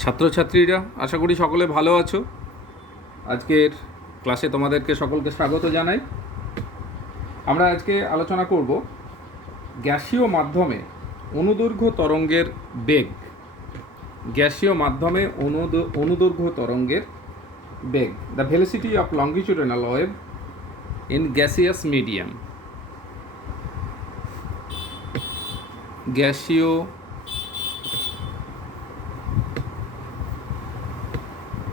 ছাত্রছাত্রীরা আশা করি সকলে ভালো আছো। আজকের ক্লাসে তোমাদেরকে সকলকে স্বাগত জানাই। আমরা আজকে আলোচনা করব গ্যাসীয় মাধ্যমে অনুদৈর্ঘ্য তরঙ্গের বেগ। গ্যাসীয় মাধ্যমে অনুদৈর্ঘ্য তরঙ্গের বেগ, the velocity of longitudinal wave in gaseous medium. গ্যাসীয়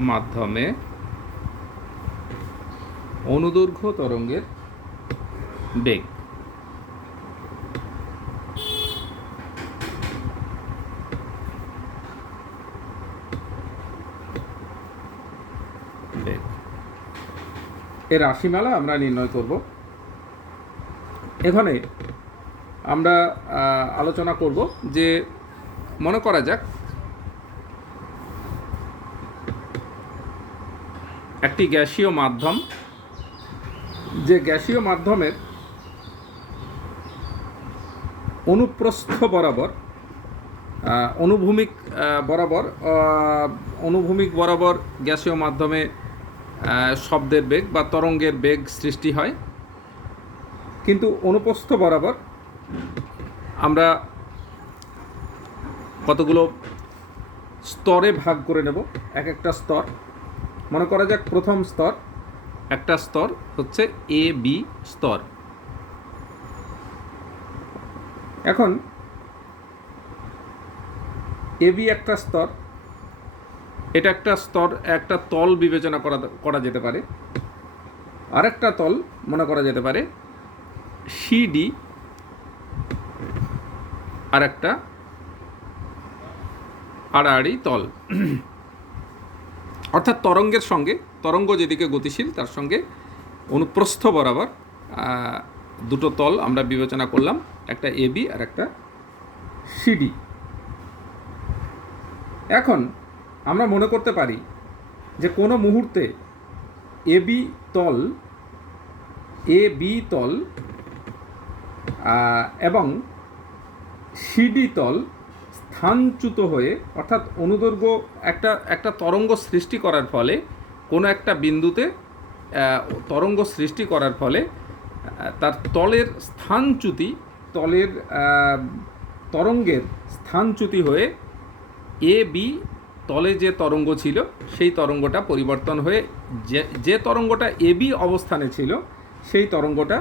মাধ্যমে অনুদৈর্ঘ্য তরঙ্গের বেগ। এর রাশিমালা আমরা নির্ণয় করব। এখানে আমরা আলোচনা করব যে মনে করা যাক একটি গ্যাসীয় মাধ্যম, যে গ্যাসীয় মাধ্যমের অনুপ্রস্থ বরাবর অনুভূমিক বরাবর গ্যাসীয় মাধ্যমে শব্দের বেগ বা তরঙ্গের বেগ সৃষ্টি হয়, কিন্তু অনুপ্রস্থ বরাবর আমরা কতগুলো স্তরে ভাগ করে নেব। এক একটা স্তর, মনে করা যাক প্রথম স্তর, একটা স্তর হচ্ছে এ বি স্তর। এখন এ বি একটা স্তর, এটা একটা স্তর, একটা তল বিবেচনা করা যেতে পারে। আরেকটা তল মনে করা যেতে পারে সিডি, আর একটা আড়াআড়ি তল। অর্থাৎ তরঙ্গের সঙ্গে, তরঙ্গ যেদিকে গতিশীল তার সঙ্গে অনুপ্রস্থ বরাবর দুটো তল আমরা বিবেচনা করলাম, একটা এবি আর একটা সিডি। এখন আমরা মনে করতে পারি যে কোনো মুহূর্তে এবি তল এবং সিডি তল স্থানচ্যুত হয়ে, অর্থাৎ অনুদৈর্ঘ্য একটা তরঙ্গ সৃষ্টি করার ফলে, কোনো একটা বিন্দুতে তরঙ্গ সৃষ্টি করার ফলে তার তলের স্থানচ্যুতি, তরঙ্গের স্থানচ্যুতি হয়ে এ বি তলে যে তরঙ্গ ছিল সেই তরঙ্গটা পরিবর্তন হয়ে যে তরঙ্গটা এ বি অবস্থানে ছিল সেই তরঙ্গটা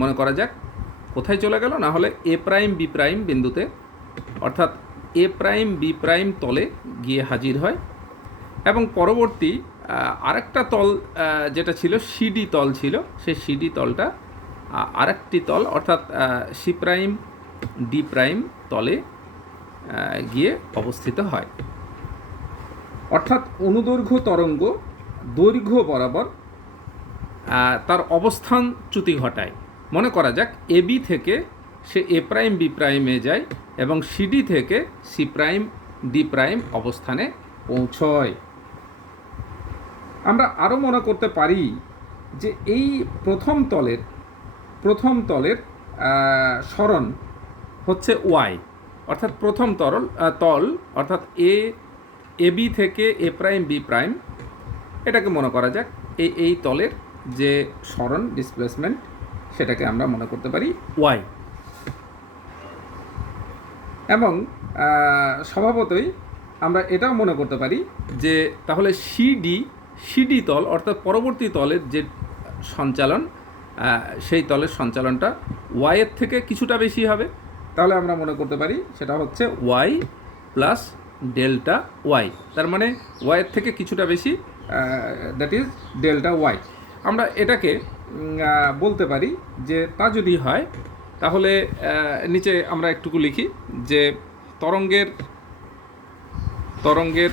মনে করা যাক কোথায় চলে গেল, না হলে এ প্রাইম বি প্রাইম বিন্দুতে, অর্থাৎ এ প্রাইম বি প্রাইম তলে গিয়ে হাজির হয়। এবং পরবর্তী আরেকটা তল যেটা ছিল সিডি তল ছিল, সেই সিডি তলটা আরেকটি তল, অর্থাৎ সি প্রাইম ডি প্রাইম তলে গিয়ে অবস্থিত হয়। অর্থাৎ অনুদৈর্ঘ্য তরঙ্গ দৈর্ঘ্য বরাবর তার অবস্থানচ্যুতি ঘটায়। মনে করা যাক এবি থেকে সে এ প্রাইম বি প্রাইমে যায় এবং সিডি থেকে সি প্রাইম ডি প্রাইম অবস্থানে পৌঁছয়। আমরা আরও মনে করতে পারি যে এই প্রথম তলের সরণ হচ্ছে ওয়াই, অর্থাৎ প্রথম তল অর্থাৎ এবি থেকে এ প্রাইম বি প্রাইম, এটাকে মনে করা যাক এই তলের যে সরণ ডিসপ্লেসমেন্ট সেটাকে আমরা মনে করতে পারি ওয়াই। এবং স্বভাবতই আমরা এটাও মনে করতে পারি যে তাহলে সিডি তল, অর্থাৎ পরবর্তী তলের যে সঞ্চালন, সেই তলের সঞ্চালনটা ওয়াইয়ের থেকে কিছুটা বেশি হবে। তাহলে আমরা মনে করতে পারি সেটা হচ্ছে ওয়াই প্লাস ডেল্টা ওয়াই, তার মানে ওয়াইয়ের থেকে কিছুটা বেশি, দ্যাট ইজ ডেল্টা ওয়াই। আমরা এটাকে বলতে পারি যে তা যদি হয় তাহলে নিচে আমরা একটুকু লিখি যে তরঙ্গের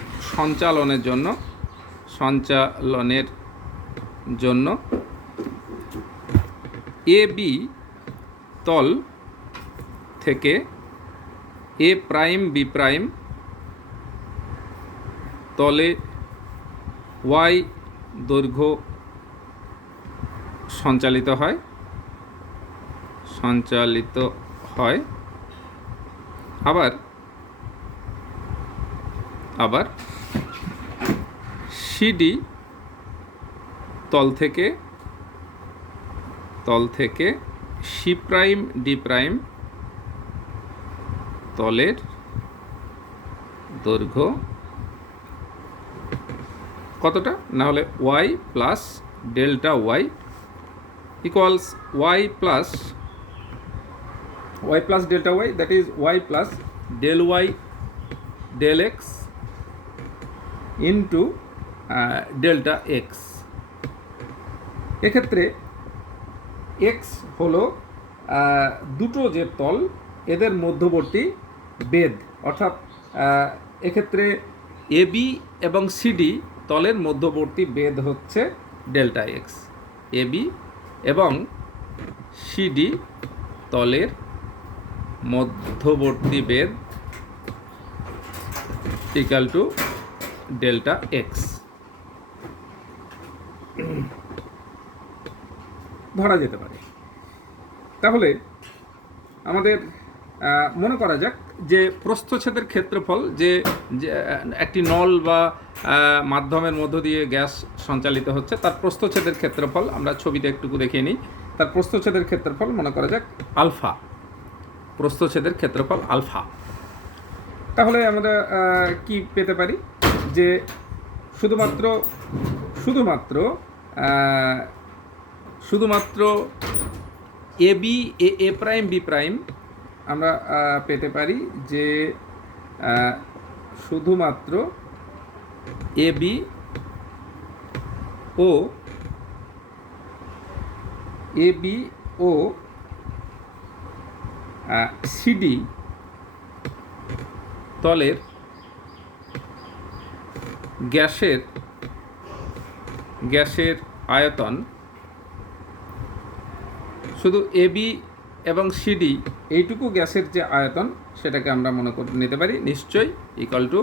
সঞ্চালনের জন্য এ বি তল থেকে এ প্রাইম বি প্রাইম তলে ওয়াই দৈর্ঘ্য সঞ্চালিত হয়। আবার সিডি তল থেকে সি প্রাইম ডি প্রাইম তলের দৈর্ঘ্য কতটা, না হলে Y plus delta Y equals Y plus delta Y, that is Y plus del Y del x into delta X. এক্ষেত্রে এক্স হলো দুটো যে তল এদের মধ্যবর্তী বেধ, অর্থাৎ এক্ষেত্রে এবি এবং সিডি তলের মধ্যবর্তী বেধ হচ্ছে ডেল্টা এক্স। এবি এবং সিডি তলের মধ্যবর্তী বেধ ইকুয়াল টু ডেল্টা এক্স ধরা যেতে পারে। তাহলে আমাদের মনে করা যাক যে প্রস্থচ্ছেদের ক্ষেত্রফল, যে একটি নল বা মাধ্যমের মধ্য দিয়ে গ্যাস সঞ্চালিত হচ্ছে, তার প্রস্থচ্ছেদের ক্ষেত্রফল আমরা ছবিতে একটুকু দেখিয়ে নিই। তার প্রস্থচ্ছেদের ক্ষেত্রফল মনে করা যাক আলফা, প্রস্থচ্ছেদের ক্ষেত্রফল আলফা। তাহলে আমরা কি পেতে পারি, যে শুধুমাত্র এবি এ প্রাইম বি প্রাইম আমরা পেতে পারি, যে শুধুমাত্র এবি ও সিডি তলের গ্যাসের আয়তন, শুধু এবি এবং সিডি এইটুকু গ্যাসের যে আয়তন সেটাকে আমরা মনে করে নিতে পারি নিশ্চয়ই equal to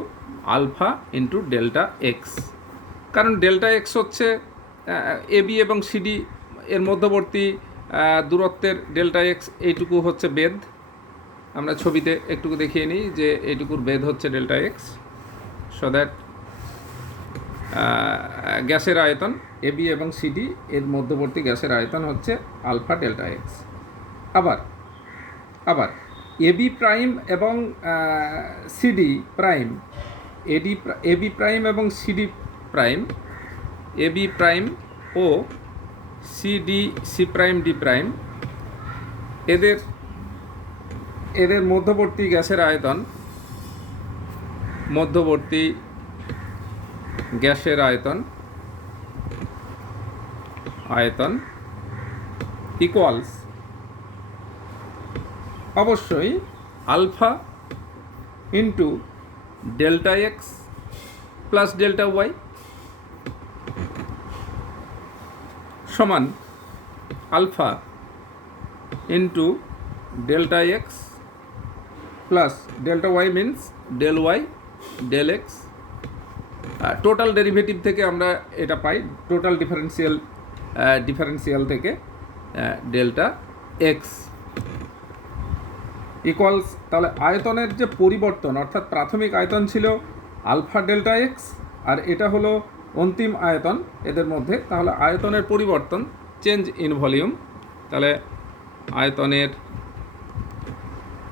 alpha into delta x. কারণ ডেল্টা এক্স হচ্ছে এবি এবং সিডি এর মধ্যবর্তী দূরত্বের ডেল্টা এক্স, এইটুকু হচ্ছে বেধ। আমরা ছবিতে একটুকু দেখিয়ে নিই যে এইটুকুর বেধ হচ্ছে ডেল্টা এক্স, সো দ্যাট গ্যাসের আয়তন এবি এবং সিডি এর মধ্যবর্তী গ্যাসের আয়তন হচ্ছে আলফা ডেল্টা এক্স। আবার এবি প্রাইম এবং সিডি প্রাইম, এবি প্রাইম এবং সিডি প্রাইম, এবি প্রাইম ও সি প্রাইম ডি প্রাইম এদের মধ্যবর্তী গ্যাসের আয়তন ইকুয়ালস অবশ্যই alpha into delta X plus delta Y সমান alpha into delta X plus delta Y means del Y del X. Total derivative থেকে আমরা এটা পাই, টোটাল ডিফারেন্সিয়াল থেকে ডেল্টা এক্স ইকুয়ালস, তাহলে আয়তনের যে পরিবর্তন, অর্থাৎ প্রাথমিক আয়তন ছিল আলফা ডেল্টা এক্স আর এটা হলো অন্তিম আয়তন এদের মধ্যে, তাহলে আয়তনের পরিবর্তন চেঞ্জ ইন ভলিউম, তাহলে আয়তনের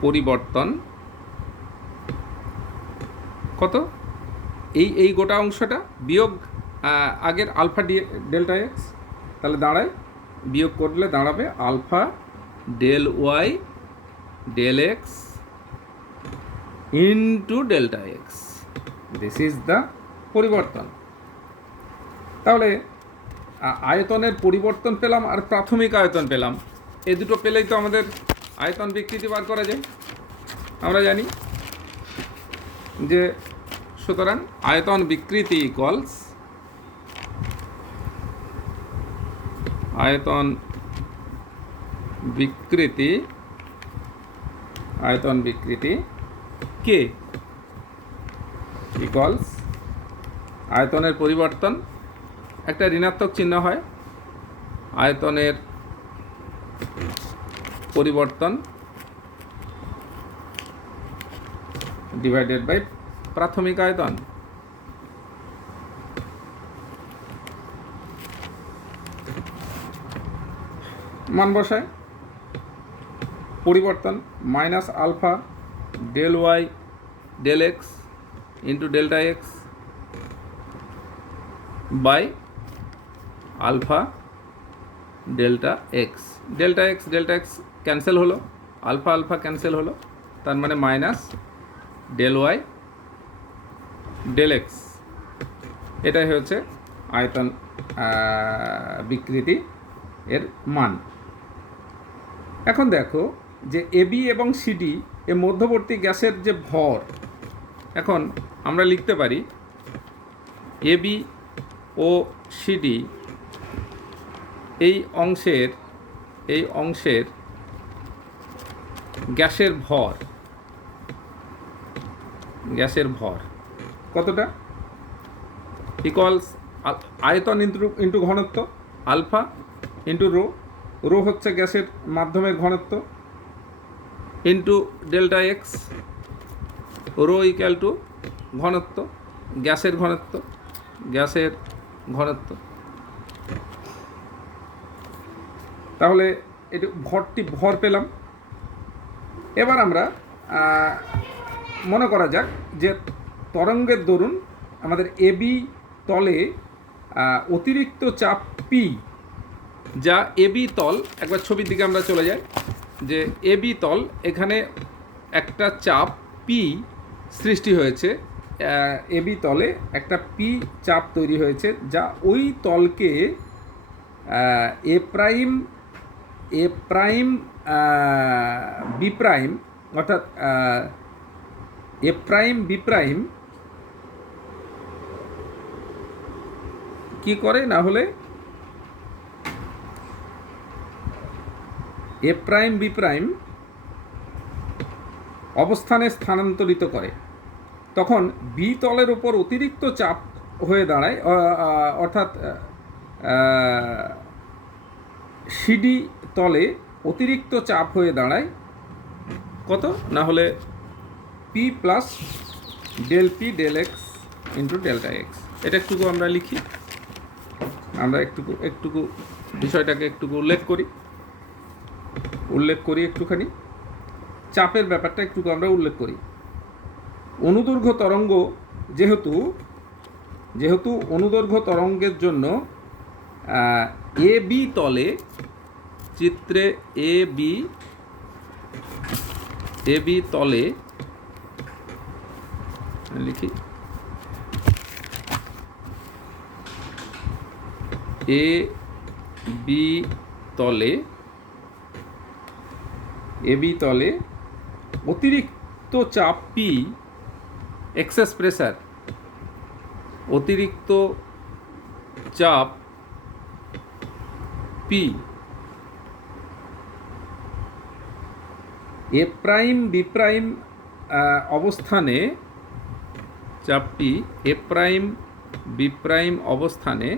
পরিবর্তন কত, এই গোটা অংশটা বিয়োগ আগের আলফা ডেল্টা এক্স, তাহলে বিয়োগ করলে দাঁড়াবে alpha del Y del x into delta x, this is the পরিবর্তন। তাহলে আয়তনের পরিবর্তন পেলাম আর প্রাথমিক আয়তন পেলাম, এই দুটো পেলেই তো আমাদের আয়তন বিকৃতি বার করা যায়। আমরা জানি যে সুতরাং আয়তন বিকৃতি ইকুয়ালস আয়তন বিকৃতি কে ইকুয়ালস আয়তনের পরিবর্তন, একটা ঋণাত্মক চিহ্ন হয়, আয়তনের পরিবর্তন ডিভাইডেড বাই প্রাথমিক আয়তন। মান বসায়, পরিবর্তন minus alpha del Y del x into delta x by alpha delta x. Delta x cancel হলো, আলফা আলফা ক্যান্সেল হলো, তার মানে minus del Y del x. এটাই হচ্ছে আয়তন বিকৃতি এর মান। এখন দেখো যে এবি এবং সিডি এর মধ্যবর্তী গ্যাসের যে ভর, এখন আমরা লিখতে পারি এবি ও সিডি এই অংশের গ্যাসের ভর কতটা, ইকুয়ালস আয়তন ইন্টু ঘনত্ব আলফা ইন্টু রো হচ্ছে গ্যাসের মাধ্যমের ঘনত্ব into delta x, rho equal to ঘনত্ব গ্যাসের ঘনত্ব। তাহলে এটা ভর পেলাম। এবার আমরা মনে করা যাক যে তরঙ্গের দরুন আমাদের এবি তলে অতিরিক্ত চাপ পি, যা এবি তল, একবার ছবির দিকে আমরা চলে যাই, যে এবি তল এখানে একটা চাপ পি সৃষ্টি হয়েছে, এবি তলে একটা পি চাপ তৈরি হয়েছে, যা ওই তলকে এ প্রাইম বি প্রাইম অর্থাৎ এ প্রাইম বি প্রাইম কি করে, না হলে এ প্রাইম বি প্রাইম অবস্থানে স্থানান্তরিত করে। তখন বি তলের ওপর অতিরিক্ত চাপ হয়ে দাঁড়ায়, অর্থাৎ সিডি তলে অতিরিক্ত চাপ হয়ে দাঁড়ায় কত, না হলে P plus del P del x into delta x. এটা একটুকু আমরা লিখি, আমরা একটুকু বিষয়টাকে একটুকু উল্লেখ করি একটুখানি, চাপের ব্যাপারটা একটুকু আমরা উল্লেখ করি। অনুদৈর্ঘ্য তরঙ্গ যেহেতু অনুদৈর্ঘ্য তরঙ্গের জন্য এ বি তলে, চিত্রে এ বি তলে লিখি এ বি তলে অতিরিক্ত চাপ পি, এক্সেস প্রেসার, অতিরিক্ত চাপ P A prime B prime অবস্থানে, চাপটি এ প্রাইম বি প্রাইম অবস্থানে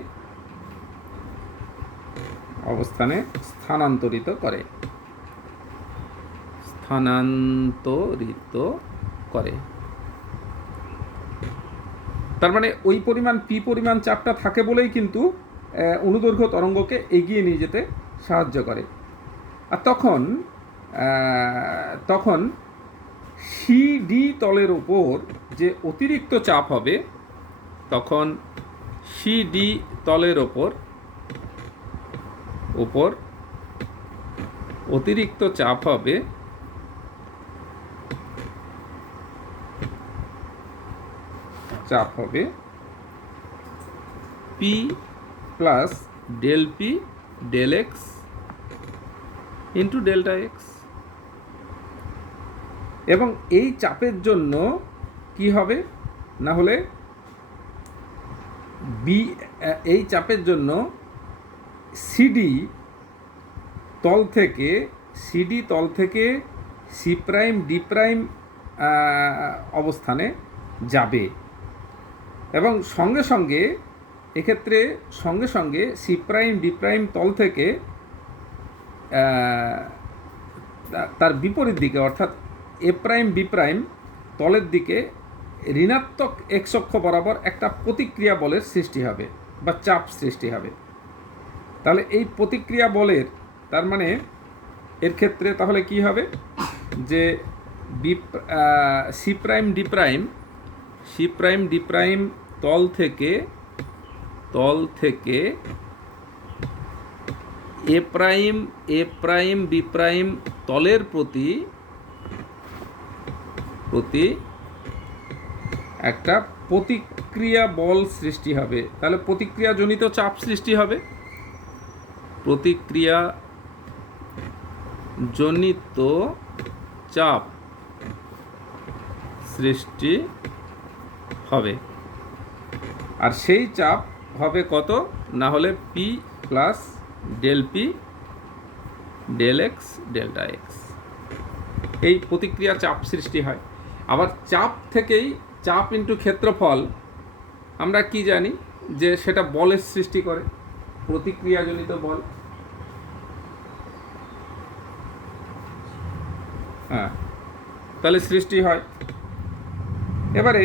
স্থানান্তরিত করে। তার মানে ওই পরিমাণ পি পরিমাণ চাপটা থাকে বলেই কিন্তু অনুদৈর্ঘ্য তরঙ্গকে এগিয়ে নিয়ে যেতে সাহায্য করে। আর তখন সিডি তলের ওপর যে অতিরিক্ত চাপ হবে, তখন সিডি তলের ওপর অতিরিক্ত চাপ হবে P plus del P del x into delta x. এবং এই চাপের জন্য কি হবে, না হলে এই চাপের জন্য সিডি তল থেকে সি প্রাইম ডি প্রাইম অবস্থানে যাবে, এবং সঙ্গে সঙ্গে সি প্রাইম ডি প্রাইম তল থেকে তার বিপরীত দিকে অর্থাৎ এ প্রাইম বি প্রাইম তলের দিকে ঋণাত্মক এক্স অক্ষ বরাবর একটা প্রতিক্রিয়া বলের সৃষ্টি হবে বা চাপ সৃষ্টি হবে। তাহলে এই প্রতিক্রিয়া বলের তার মানে এর ক্ষেত্রে তাহলে কি হবে যে সি প্রাইম ডি প্রাইম তল থেকে এ প্রাইম বি প্রাইম তলের প্রতি একটা প্রতিক্রিয়া বল সৃষ্টি হবে। তাহলে প্রতিক্রিয়াজনিত চাপ সৃষ্টি হবে, প্রতিক্রিয়াজনিত চাপ সৃষ্টি হবে। আর সেই চাপ হবে কত না হলে P plus del P del x delta x, এই প্রতিক্রিয়া চাপ সৃষ্টি হয়। আবার চাপ থেকেই চাপ ইন্টু ক্ষেত্রফল আমরা কি জানি যে সেটা বলের সৃষ্টি করে, প্রতিক্রিয়াজনিত বল। হ্যাঁ, তাহলে সৃষ্টি হয়। এবারে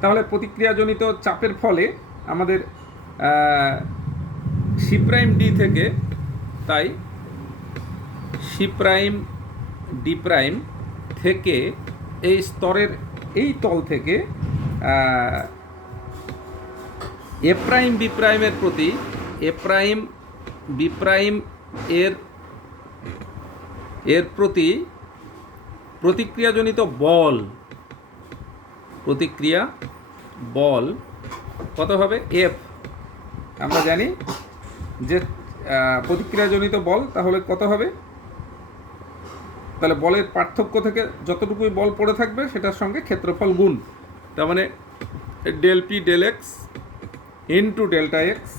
তাহলে প্রতিক্রিয়াজনিত চাপের ফলে আমাদের সি প্রাইম ডি থেকে, তাই সি প্রাইম ডি প্রাইম থেকে এই স্তরের এই তল থেকে এ প্রাইম বি প্রাইমের প্রতি এ প্রাইম বি প্রাইম এর প্রতি প্রতিক্রিয়াজনিত বল কত হবে এফ। আমরা জানি যে প্রতিক্রিয়াজনিত বল তাহলে কত হবে, তাহলে বলের পার্থক্য থেকে যতটুকুই বল পড়ে থাকবে সেটার সঙ্গে ক্ষেত্রফল গুণ, তার মানে del P del x into delta X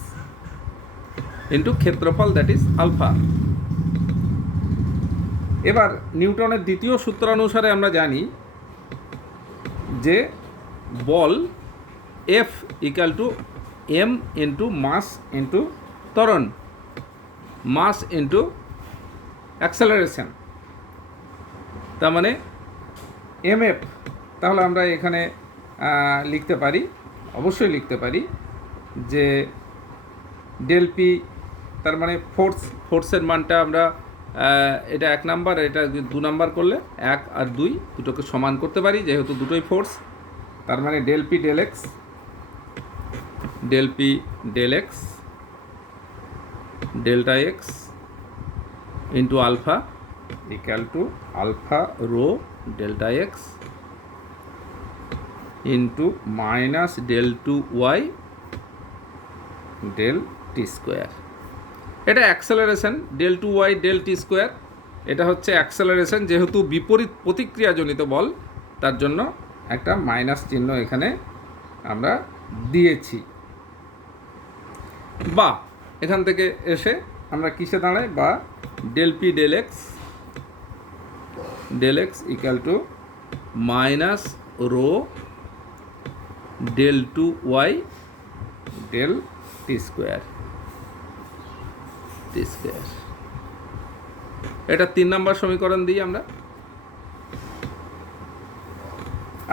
into ক্ষেত্রফল, দ্যাট ইজ আলফা। এবার নিউটনের দ্বিতীয় সূত্রানুসারে আমরা জানি যে বল F equal to M into mass ইন্টু ত্বরণ, মাস ইন্টু অ্যাক্সেলারেশন, তার মানে এম এফ। তাহলে আমরা এখানে লিখতে পারি, অবশ্যই লিখতে পারি যে ডেল পি, তার মানে ফোর্সের মানটা আমরা এটা 1 নাম্বার, এটা 2 নাম্বার করলে 1 আর 2 দুটোকে সমান করতে পারি, যেহেতু দুটোই ফোর্স। তার মানে del P del x delta X into alpha equal to alpha rho delta X into minus del two Y del T square. এটা acceleration, del two Y del টি স্কোয়ার, এটা হচ্ছে অ্যাক্সেলারেশন। যেহেতু বিপরীত প্রতিক্রিয়াজনিত বল, তার জন্য একটা মাইনাস চিহ্ন এখানে আমরা দিয়েছি। বা এখান থেকে এসে আমরা কিসে দাঁড়াই, বা del P del x equal to minus rho del two Y del T square. এটা 3 নম্বর সমীকরণ দিই আমরা।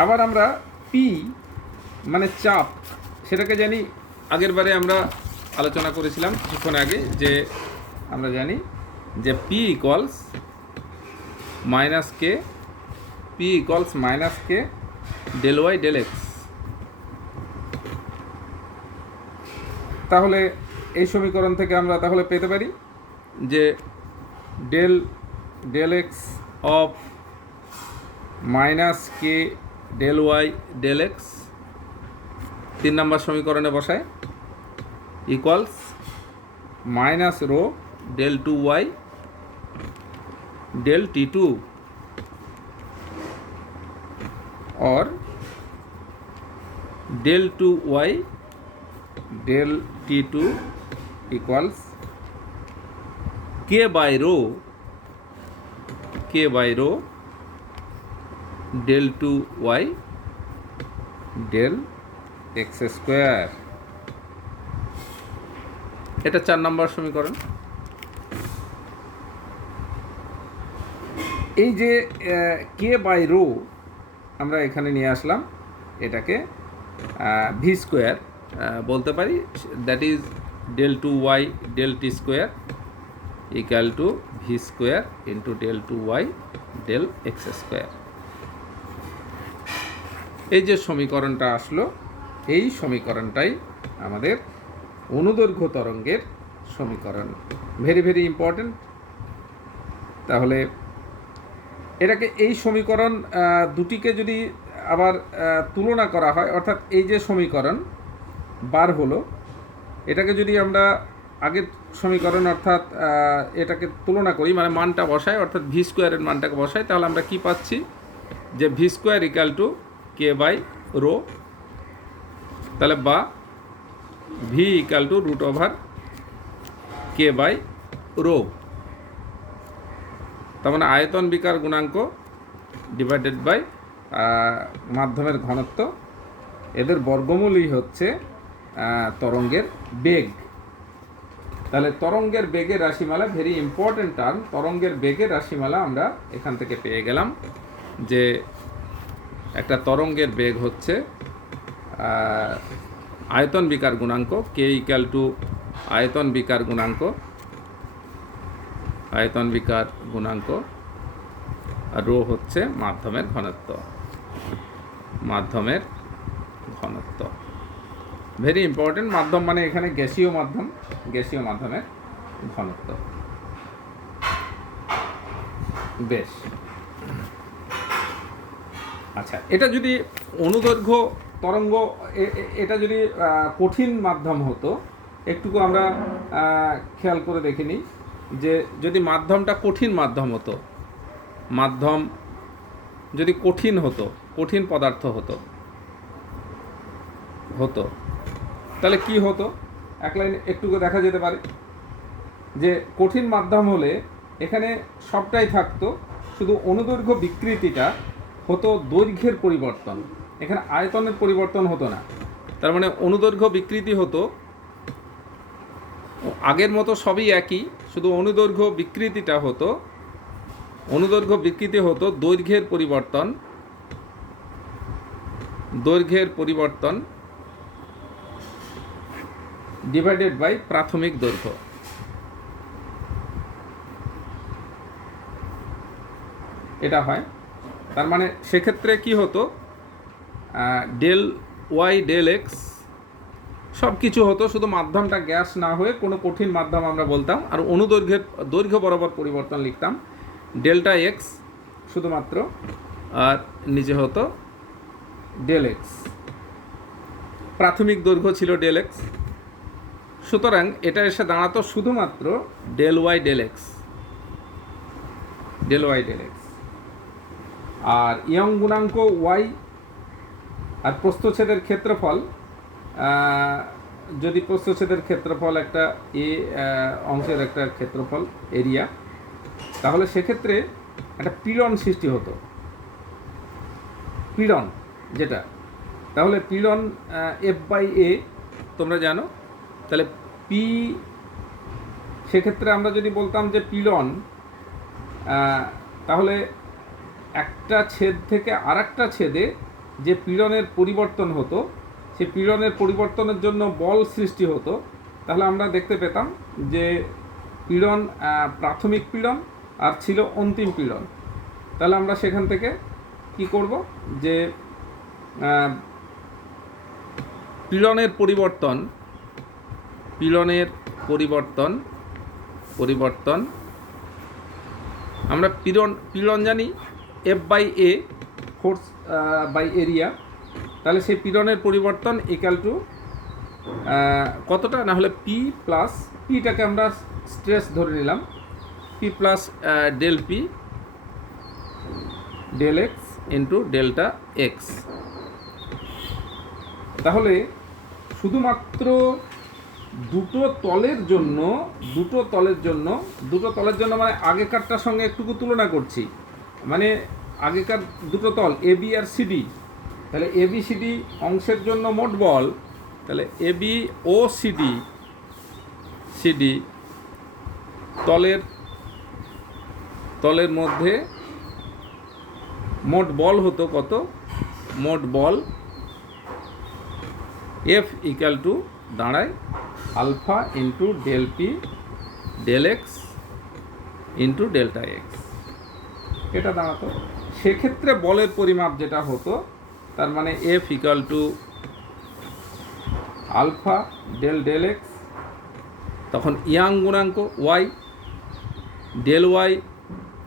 আবার আমরা পি মানে চাপ, সেটাকে জানি, আগের বারে আমরা আলোচনা করেছিলাম কিছুক্ষণ আগে, যে আমরা জানি যে P equals minus K del Y del x. তাহলে এই সমীকরণ থেকে আমরা তাহলে পেতে পারি যে del x of minus K del Y del x 3 নম্বর সমীকরণে বসায় equals minus rho del two Y del t two, और del 2y del t2 equals k by rho del 2y del x square। এটা 4 নম্বর সমীকরণ। এই যে k by rho আমরা এখানে নিয়ে আসলাম, এটাকে ভি স্কোয়ার বলতে পারি, that is del 2y del t square equal two v square into del 2y del x square. এই যে সমীকরণটা আসলো, এই সমীকরণটাই আমাদের অনুদৈর্ঘ্য তরঙ্গের সমীকরণ। Very very important. তাহলে এটাকে এই সমীকরণ দুটিকে যদি আবার তুলনা করা হয়, অর্থাৎ এই যে সমীকরণ বার হলো, এটাকে যদি আমরা আগের সমীকরণ অর্থাৎ এটাকে তুলনা করি, মানে মানটা বসাই, অর্থাৎ ভি স্কোয়ারের মানটাকে বসাই, তাহলে আমরা কি পাচ্ছি যে v square equal to K by rho, তাহলে বা v equal to root over K by rho. তার মানে আয়তন বিকার গুণাঙ্ক ডিভাইডেড বাই মাধ্যমের ঘনত্ব, এদের বর্গমূলই হচ্ছে তরঙ্গের বেগ। তাহলে তরঙ্গের বেগের রাশিমালা, ভেরি ইম্পর্টেন্ট টার্ম, তরঙ্গের বেগের রাশিমালা আমরা এখান থেকে পেয়ে গেলাম যে একটা তরঙ্গের বেগ হচ্ছে আয়তন বিকার গুণাঙ্ক কে ইকুয়াল টু আয়তন বিকার গুণাঙ্ক, আয়তন বিকার গুণাঙ্ক, আর রো হচ্ছে মাধ্যমের ঘনত্ব, মাধ্যমের ঘনত্ব। Very important. মাধ্যম মানে এখানে গ্যাসীয় মাধ্যম, গ্যাসীয় মাধ্যমের ঘনত্ব। বেশ, আচ্ছা, এটা যদি অনুদৈর্ঘ্য তরঙ্গ, এটা যদি কঠিন মাধ্যম হতো, একটুকু আমরা খেয়াল করে দেখে নিই যে যদি মাধ্যমটা কঠিন মাধ্যম হতো, মাধ্যম যদি কঠিন হতো, কঠিন পদার্থ হতো হতো তাহলে কি হতো, এক লাইন একটুকু দেখা যেতে পারে যে কঠিন মাধ্যম হলে এখানে সবটাই থাকতো, শুধু অনুদৈর্ঘ্য বিকৃতিটা হতো দৈর্ঘ্যের পরিবর্তন, এখানে আয়তনের পরিবর্তন হতো না। তার মানে অনুদৈর্ঘ্য বিকৃতি হতো, আগের মতো সবই একই, শুধু অনুদৈর্ঘ্য বিকৃতিটা হতো, অনুদৈর্ঘ্য বিকৃতি হতো দৈর্ঘ্যের পরিবর্তন, দৈর্ঘ্যের পরিবর্তন ডিভাইডেড বাই প্রাথমিক দৈর্ঘ্য। এটা হয়। তার মানে সেক্ষেত্রে কি হতো, ডেল ওয়াই ডেল এক্স সব কিছু হতো, শুধু মাধ্যমটা গ্যাস না হয়ে কোনো কঠিন মাধ্যম আমরা বলতাম, আর অনুদৈর্ঘ্যের দৈর্ঘ্য বরাবর পরিবর্তন লিখতাম ডেল্টা এক্স শুধুমাত্র, আর নিচে হতো ডেল এক্স, প্রাথমিক দৈর্ঘ্য ছিল ডেল এক্স। সুতরাং এটা এসে দাঁড়াতো শুধুমাত্র del Y del X, del Y del X. আর ইয়ং গুণাঙ্ক ওয়াই আর প্রস্থচ্ছেদের ক্ষেত্রফল, যদি প্রস্থচ্ছেদের ক্ষেত্রফল একটা এ অংশের একটা ক্ষেত্রফল এরিয়া, তাহলে সেক্ষেত্রে একটা পীড়ন সৃষ্টি হতো, পীড়ন যেটা, তাহলে পীড়ন এফ বাই এ তোমরা জানো। তাহলে পি, সেক্ষেত্রে আমরা যদি বলতাম যে পীড়ন, তাহলে একটা ছেদ থেকে আর একটা ছেদে যে পীড়নের পরিবর্তন হতো, সেই পীড়নের পরিবর্তনের জন্য বল সৃষ্টি হতো, তাহলে আমরা দেখতে পেতাম যে পীড়ন প্রাথমিক পীড়ন আর ছিল অন্তিম পীড়ন। তাহলে আমরা সেখান থেকে কি করব যে পীড়নের পরিবর্তন, পীড়নের পরিবর্তন পরিবর্তন আমরা পীড়ন জানি F by A, force by area. তাহলে সেই পীড়নের পরিবর্তন ইকুয়াল টু কতটা, না হলে পি প্লাস, পিটাকে আমরা স্ট্রেস ধরে নিলাম, P plus del P del x into delta x. তাহলে শুধুমাত্র দুটো তলের জন্য মানে আগেকারটার সঙ্গে একটুকু তুলনা করছি, মানে আগেকার দুটো তল এ বি আর সিডি, তাহলে এ বি সিডি অংশের জন্য মোট বল, তাহলে এ বি ও সিডি তলের মধ্যে মোট বল হতো কত, মোট বল এফ ইকুয়াল টু দাঁড়ায় alpha into del P del x into delta x এটা দাঁড়াতো। সেক্ষেত্রে বলের পরিমাপ যেটা হতো, তার মানে F equal to alpha del del x, তখন ইয়াং গুণাঙ্ক Y Y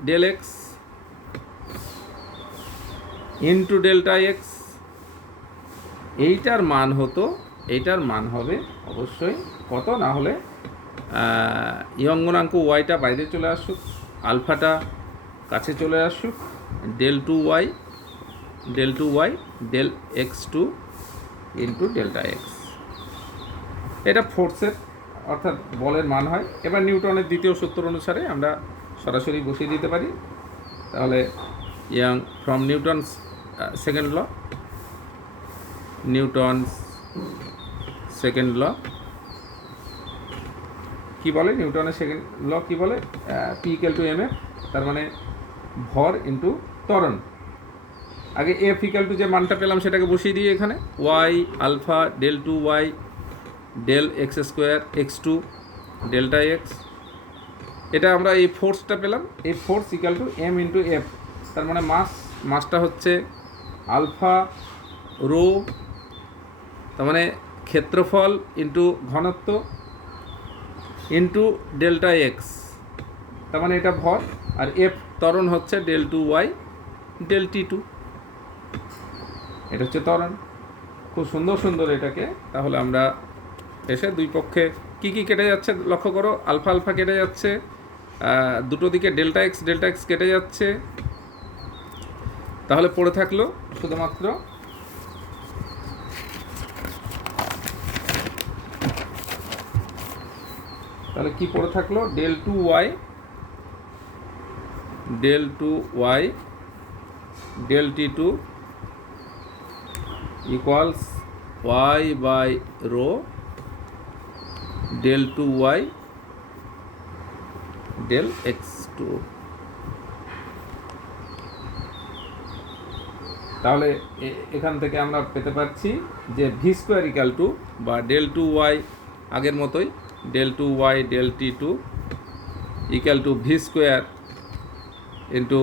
del x into delta x, এইটার মান হতো, এইটার মান হবে অবশ্যই কত, না হলে ইয়ং গুণাঙ্ক ওয়াইটা বাইরে চলে আসুক, আলফাটা কাছে চলে আসুক, del two Y del x two into delta x, এটা ফোর্সের অর্থাৎ বলের মান হয়। এবার নিউটনের দ্বিতীয় সূত্র অনুসারে আমরা সরাসরি বসিয়ে দিতে পারি। তাহলে Young from Newtons second law, Newtons second law কী বলে, নিউটনের সেকেন্ড ল কী বলে, P equal to M F, তার মানে ভর ইন্টু ত্বরণ। আগে এফ ইকুয়াল টু যে মানটা পেলাম সেটাকে বসিয়ে দিই এখানে, Y alpha del two Y del x square x two delta x, এটা আমরা এই ফোর্সটা পেলাম, এই force equal to M into F, তার মানে মাসটা হচ্ছে আলফা রো, তার মানে ক্ষেত্রফল ইন্টু ঘনত্ব ইন্টু ডেল্টা এক্স, তার মানে এটা ভর, আর এফ ত্বরণ হচ্ছে del two Y del t two, এটা হচ্ছে ত্বরণ। খুব সুন্দর সুন্দর এটাকে। তাহলে আমরা এসে দুই পক্ষে কি কি কেটে যাচ্ছে লক্ষ্য করো, আলফা আলফা কেটে যাচ্ছে, দুটো দিকে ডেল্টা এক্স কেটে যাচ্ছে, তাহলে পড়ে থাকলো শুধুমাত্র তাহলে কি পড়ে থাকলো, del two Y del t two equals Y by rho del two Y del x two. তাহলে এখান থেকে আমরা পেতে পারছি যে ভি স্কোয়ার ইকাল টু, বা ডেল টু ওয়াই আগের মতোই, del two Y del t two equal to v square into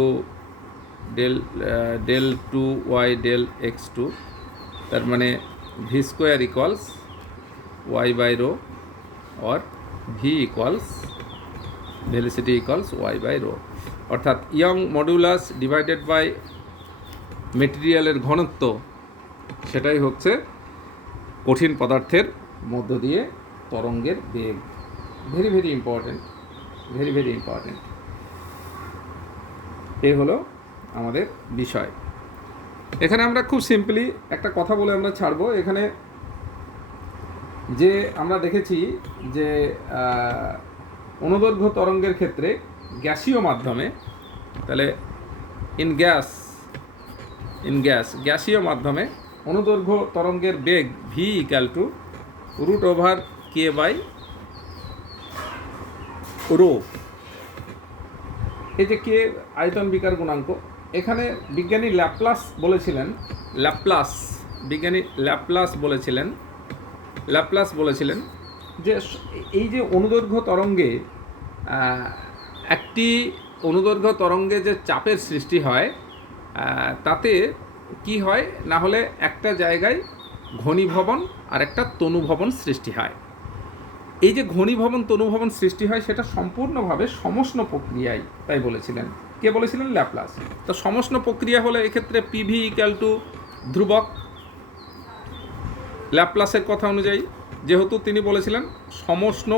del two Y del x two, তার মানে v square equals Y by rho, or v equals velocity equals y by rho, অর্থাৎ Young modulus divided by মেটেরিয়ালের ঘনত্ব, সেটাই হচ্ছে কঠিন পদার্থের মধ্য দিয়ে তরঙ্গের বেগ। Very very important, very very important. এই হলো আমাদের বিষয়। এখানে আমরা খুব সিম্পলি একটা কথা বলে আমরা ছাড়বো। এখানে যে আমরা দেখেছি যে অনুদৈর্ঘ্য তরঙ্গের ক্ষেত্রে গ্যাসীয় মাধ্যমে, তাহলে ইন গ্যাসীয় মাধ্যমে অনুদৈর্ঘ্য তরঙ্গের বেগ V equal to root over K by rho. এই যে কে আয়তন বিকার গুণাঙ্ক, এখানে বিজ্ঞানী ল্যাপ্লাস বলেছিলেন যে এই যে অনুদৈর্ঘ্য তরঙ্গে একটি অনুদৈর্ঘ্য তরঙ্গে যে চাপের সৃষ্টি হয়, তাতে কি হয় না হলে একটা জায়গায় ঘনীভবন আর একটা তনুভবন সৃষ্টি হয়। এই যে ঘনীভবন তনুভবন সৃষ্টি হয় সেটা সম্পূর্ণভাবে সমষ্ণ প্রক্রিয়ায়, তাই বলেছিলেন। কে বলেছিলেন? ল্যাপ্লাস। তো সমষ্ণ প্রক্রিয়া হলে এক্ষেত্রে পিভি ইকুয়াল টু ধ্রুবক, ল্যাপ্লাসের কথা অনুযায়ী, যেহেতু তিনি বলেছিলেন সমষ্ণ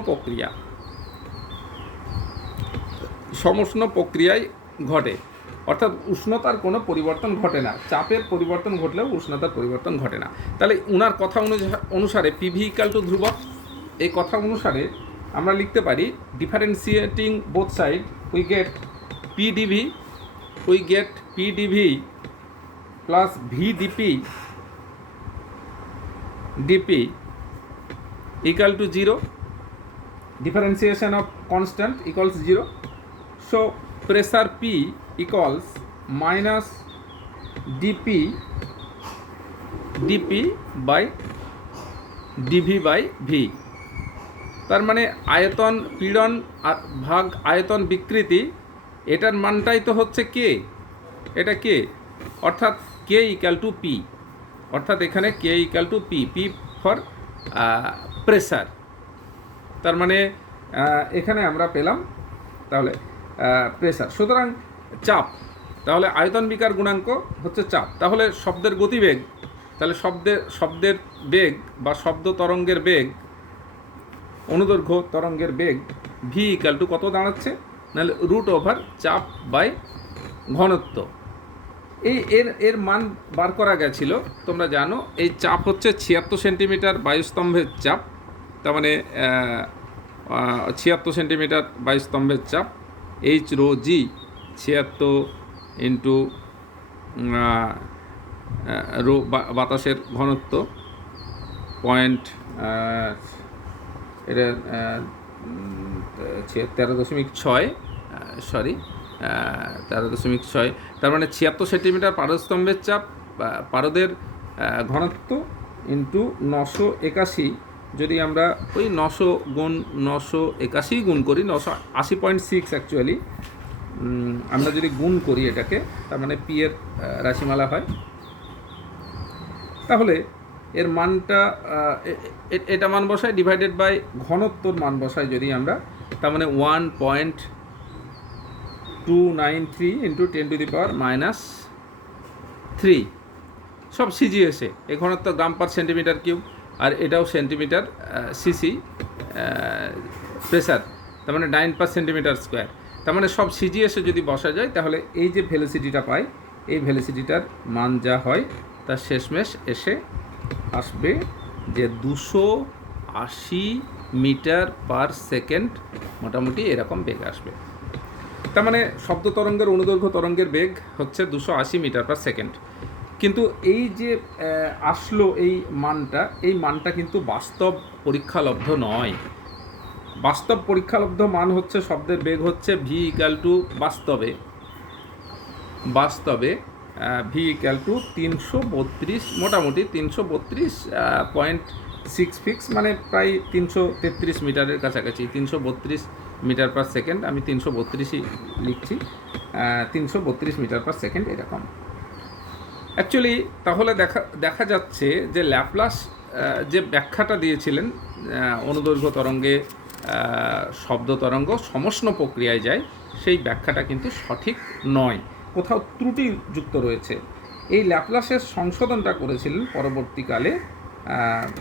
প্রক্রিয়ায় ঘটে, অর্থাৎ উষ্ণতার কোনো পরিবর্তন ঘটে না, চাপের পরিবর্তন ঘটলেও উষ্ণতার পরিবর্তন ঘটে না। তাহলে উনার কথা অনুসারে পিভি ইকুয়াল টু ধ্রুবক, এই কথা অনুসারে আমরা লিখতে পারি differentiating both side we get PDV plus VDP equal to 0, differentiation of constant equals 0, so pressure P equals minus dp by dv by v, তার মানে আয়তন পীড়ন আর ভাগ আয়তন বিকৃতি, এটার মানটাই তো হচ্ছে কে, এটা কে, অর্থাৎ কে ইকাল টু পি, অর্থাৎ এখানে K equal to P, P for pressure. তার মানে এখানে আমরা পেলাম তাহলে প্রেসার। সুতরাং চাপ, তাহলে আয়তন বিকার গুণাঙ্ক হচ্ছে চাপ। তাহলে শব্দের গতিবেগ, তাহলে শব্দের বেগ বা শব্দ তরঙ্গের বেগ, অনুদৈর্ঘ্য তরঙ্গের বেগ ভি ইকাল টু কত দাঁড়াচ্ছে, নাহলে রুট ওভার চাপ বাই ঘনত্ব। এর মান বার করা গেছিল, তোমরা জানো এই চাপ হচ্ছে 76 সেন্টিমিটার বায়ুস্তম্ভের চাপ। তার মানে 76 সেন্টিমিটার বায়ুস্তম্ভের চাপ, এইচ রো জি 76 ইন্টু রো বাতাসের ঘনত্ব পয়েন্ট, এটা 13.6, সরি 13.6, তার মানে 76 সেন্টিমিটার পারস্তম্ভের চাপ, পারদের ঘনত্ব ইন্টু 981, যদি আমরা ওই 900 গুণ 981 গুণ করি, 980.6 অ্যাকচুয়ালি, আমরা যদি গুণ করি এটাকে, তার মানে পি এর রাশিমালা হয়। তাহলে এর মানটা এটা মান বসায় ডিভাইডেড বাই ঘনত্বর মান বসায় যদি আমরা, তার মানে 1.293 ইন্টু 10⁻³ সব সিজিএসে। এই ঘনত্ব গ্রাম পার সেন্টিমিটার কিউব, আর এটাও সেন্টিমিটার সিসি প্রেসার, তার মানে 9/সেন্টিমিটার²। তার মানে সব সিজিএসে যদি বসা যায়, তাহলে এই যে ভেলোসিটিটা পাই, এই ভেলোসিটিটার মান যা হয় তার শেষমেশ এসে আসবে যে 280 মিটার পার সেকেন্ড, মোটামুটি এরকম বেগ আসবে। তার মানে শব্দ তরঙ্গের অনুদৈর্ঘ্য তরঙ্গের বেগ হচ্ছে 280 মিটার পার সেকেন্ড। কিন্তু এই যে আসলো এই মানটা কিন্তু বাস্তব পরীক্ষালব্ধ নয়। বাস্তব পরীক্ষালব্ধ মান হচ্ছে শব্দের বেগ হচ্ছে ভি ইকাল টু বাস্তবে ভি ইকাল টু 332, মোটামুটি 332.6 মানে প্রায় 333 মিটারের কাছাকাছি, 332 মিটার পার সেকেন্ড, আমি 332ই লিখছি, 332 মিটার পার সেকেন্ড এরকম। অ্যাকচুয়ালি তাহলে দেখা যাচ্ছে যে ল্যাপ্লাস যে ব্যাখ্যাটা দিয়েছিলেন অনুদৈর্ঘ্য তরঙ্গে শব্দ তরঙ্গ সমষ্ণ প্রক্রিয়ায় যায়, সেই ব্যাখ্যাটা কিন্তু সঠিক নয়, কোথাও ত্রুটিযুক্ত রয়েছে। এই ল্যাপ্লাসের সংশোধনটা করেছিলেন পরবর্তীকালে